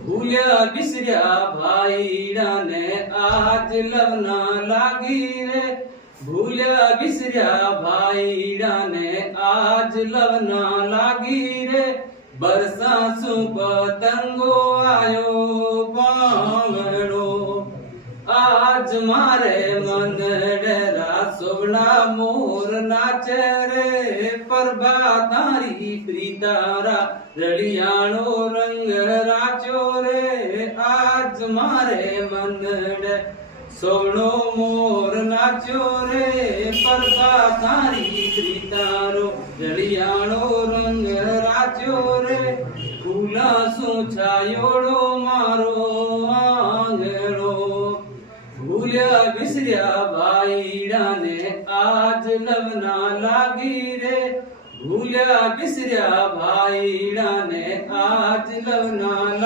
ભૂલ્યા બિસર્યા ભાઈડાને આજ લવના લાગી રે ભૂલ્યા બિસર્યા ભાઈડાને આજ લવના લાગી રે બરસાસુ પતંગો આયો પાંગડો આજ મારે મનડેરા સોવલા મોર નાચે રે પરભા તારી પ્રીતારા રળિયાણો રંગ રાચ્યો રે આજ મારે મનડે સોવળો મોર નાચ્યો રે પરભા તારી પ્રીતારો રળિયાણો રંગ રાચ્યો રે ફૂલા શું છાયોડો મારો આંગણો ભૂલ્યા બિસર્યા ભાઈડાને આજ લવના લાગી રે ભૂલ્યા બિસર્યા ભાઈડાને આજ લવના